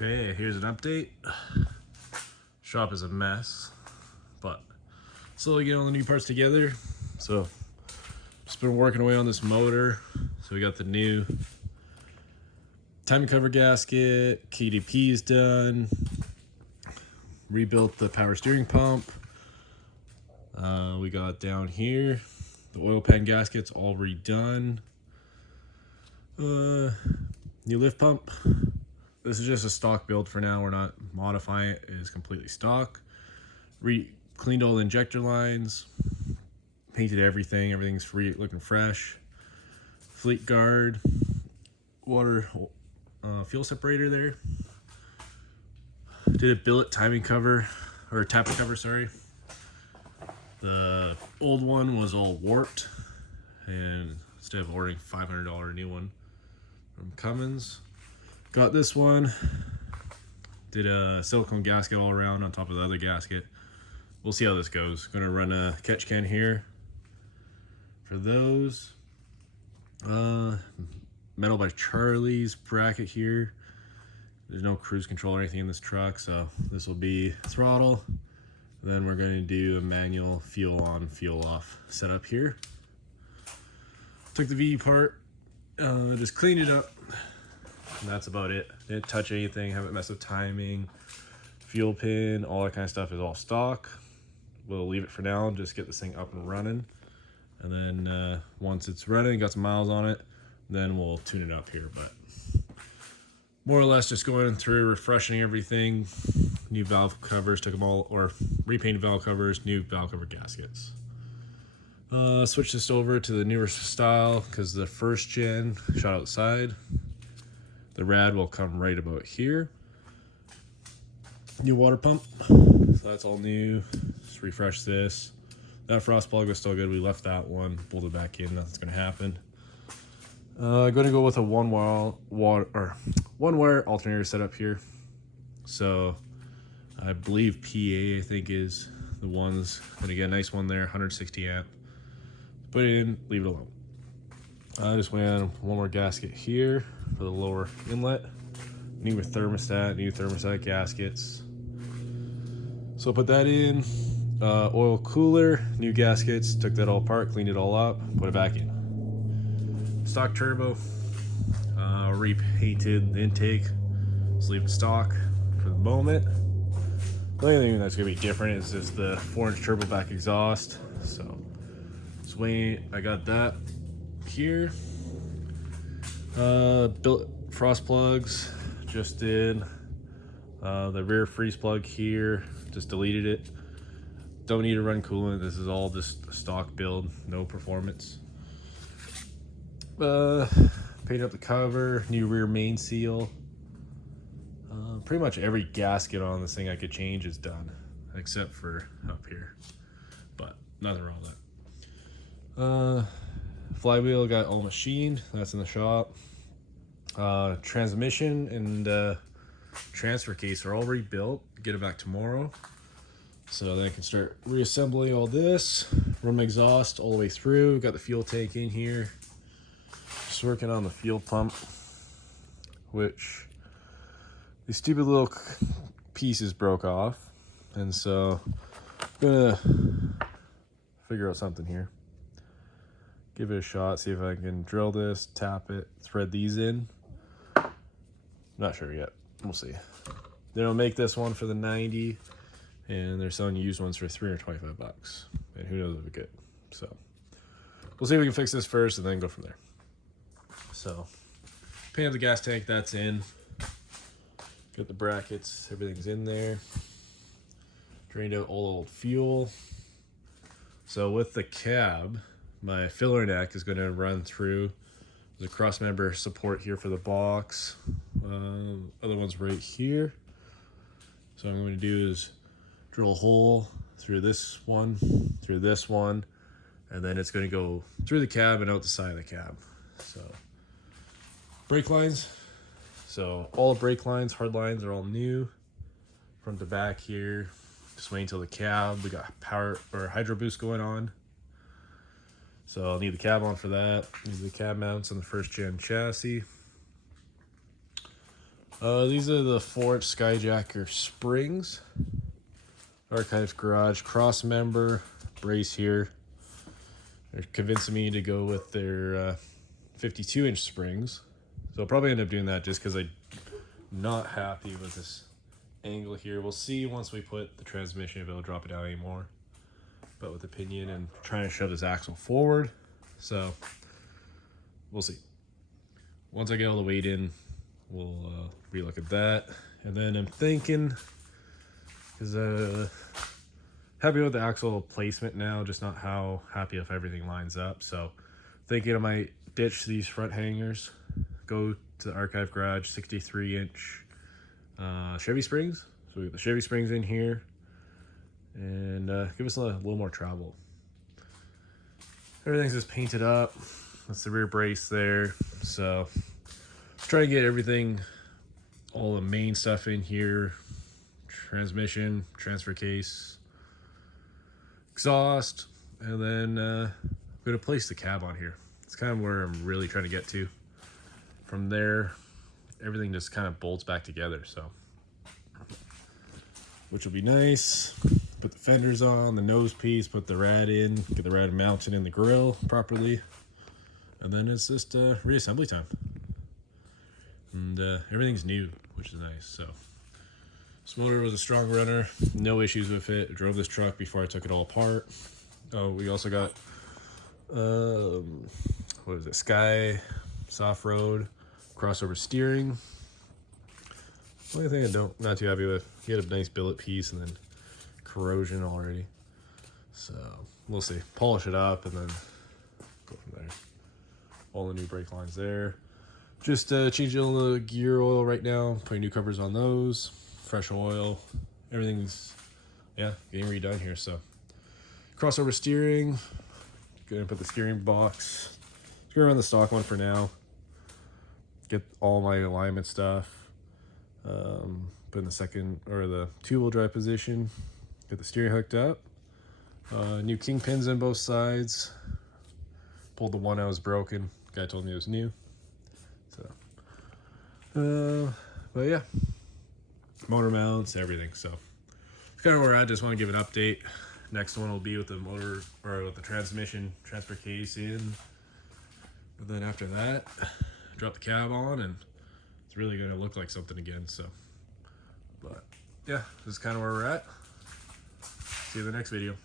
Okay, here's an update. Shop is a mess, but slowly getting all the new parts together. So just been working away on this motor. So we got the new timing cover gasket, KDP's done, rebuilt the power steering pump. We got down here the oil pan gaskets all redone. New lift pump. This is just a stock build for now. We're not modifying it. It is completely stock. Cleaned all the injector lines. Painted everything. Everything's free, looking fresh. Fleet guard. Water fuel separator there. Did a billet timing cover, or tappet cover, sorry. The old one was all warped, and instead of ordering $500 new one from Cummins, got this one. Did a silicone gasket all around on top of the other gasket. We'll see how this goes. Gonna run a catch can here for those. Metal by Charlie's bracket here. There's no cruise control or anything in this truck, so this will be throttle. Then we're going to do a manual fuel on, fuel off setup here. Took the V part, just cleaned it up. And that's about it. Didn't touch anything, haven't messed with timing, fuel pin, all that kind of stuff is all stock. We'll leave it for now and just get this thing up and running. And then once it's running, got some miles on it, then we'll tune it up here. But more or less just going through, refreshing everything. New valve covers, took them all, or repainted valve covers, new valve cover gaskets. Switched this over to the newer style because the first gen shot outside. The rad will come right about here. New water pump, so that's all new. Just refresh this. That frost plug was still good. We left that one, pulled it back in. Nothing's gonna happen. I'm gonna go with a one wire alternator setup here. So I believe PA, I think, is the ones. Gonna get a nice one there, 160 amp. Put it in, leave it alone. I just went on one more gasket here for the lower inlet. New thermostat gaskets. So put that in. Oil cooler, new gaskets, took that all apart, cleaned it all up, put it back in. Stock turbo, repainted the intake, just leave it stock for the moment. The only thing that's gonna be different is just the 4-inch turbo back exhaust. So swing, I got that here. Built frost plugs, just did the rear freeze plug here, just deleted it. Don't need to run coolant. This is all just a stock build, no performance. Painted up the cover, new rear main seal. Pretty much every gasket on this thing I could change is done, except for up here, but nothing wrong with that. Flywheel got all machined, that's in the shop. Transmission and transfer case are all rebuilt. Get it back tomorrow, so then I can start reassembling all this. Run my exhaust all the way through. Got the fuel tank in here. Just working on the fuel pump, which these stupid little pieces broke off, and so I'm gonna figure out something here. Give it a shot, see if I can drill this, tap it, thread these in. Not sure yet. We'll see. They don't make this one for the 90, and they're selling used ones for 325 bucks. And who knows if it's good. So we'll see if we can fix this first and then go from there. So painted the gas tank, that's in. Got the brackets, everything's in there. Drained out all old fuel. So with the cab, my filler neck is going to run through. There's a cross member support here for the box. Other one's right here. So what I'm going to do is drill a hole through this one, and then it's going to go through the cab and out the side of the cab. So brake lines. So all the brake lines, hard lines are all new, front to back here. Just waiting until the cab. We got power or hydro boost going on. So I'll need the cab on for that. Need the cab mounts on the first gen chassis. These are the 4-inch Skyjacker springs. Archives Garage cross member brace here. They're convincing me to go with their 52-inch springs. So I'll probably end up doing that just because I'm not happy with this angle here. We'll see once we put the transmission if it'll drop it down anymore. But with the pinion and trying to shove this axle forward. So we'll see. Once I get all the weight in, we'll relook at that. And then I'm thinking, because happy with the axle placement now, just not how happy if everything lines up. So thinking I might ditch these front hangers, go to the Archive Garage 63-inch Chevy springs. So we got the Chevy springs in here, and give us a little more travel. Everything's just painted up. That's the rear brace there. So try to get everything, all the main stuff in here: transmission, transfer case, exhaust, and then I'm gonna place the cab on here. It's kind of where I'm really trying to get to. From there, everything just kind of bolts back together, so which will be nice. Put the fenders on, the nose piece, put the rad in, get the rad mounted in the grill properly, and then it's just reassembly time. And everything's new, which is nice. So this motor was a strong runner, no issues with it. I drove this truck before I took it all apart. Oh, we also got what is it, Sky soft road crossover steering. Only thing not too happy with, he had a nice billet piece and then corrosion already. So we'll see. Polish it up and then go from there. All the new brake lines there. Just changing the gear oil right now, putting new covers on those, fresh oil. Everything's, yeah, getting redone here. So crossover steering, gonna put the steering box, screw on the stock one for now. Get all my alignment stuff. Put in the second or the 2-wheel drive position. Get the steering hooked up. New kingpins on both sides. Pulled the one that was broken. Guy told me it was new. So, but yeah, motor mounts, everything. So it's kind of where I just want to give an update. Next one will be with the motor or with the transmission transfer case in. And then after that, drop the cab on, and it's really going to look like something again. So, but yeah, this is kind of where we're at. See you in the next video.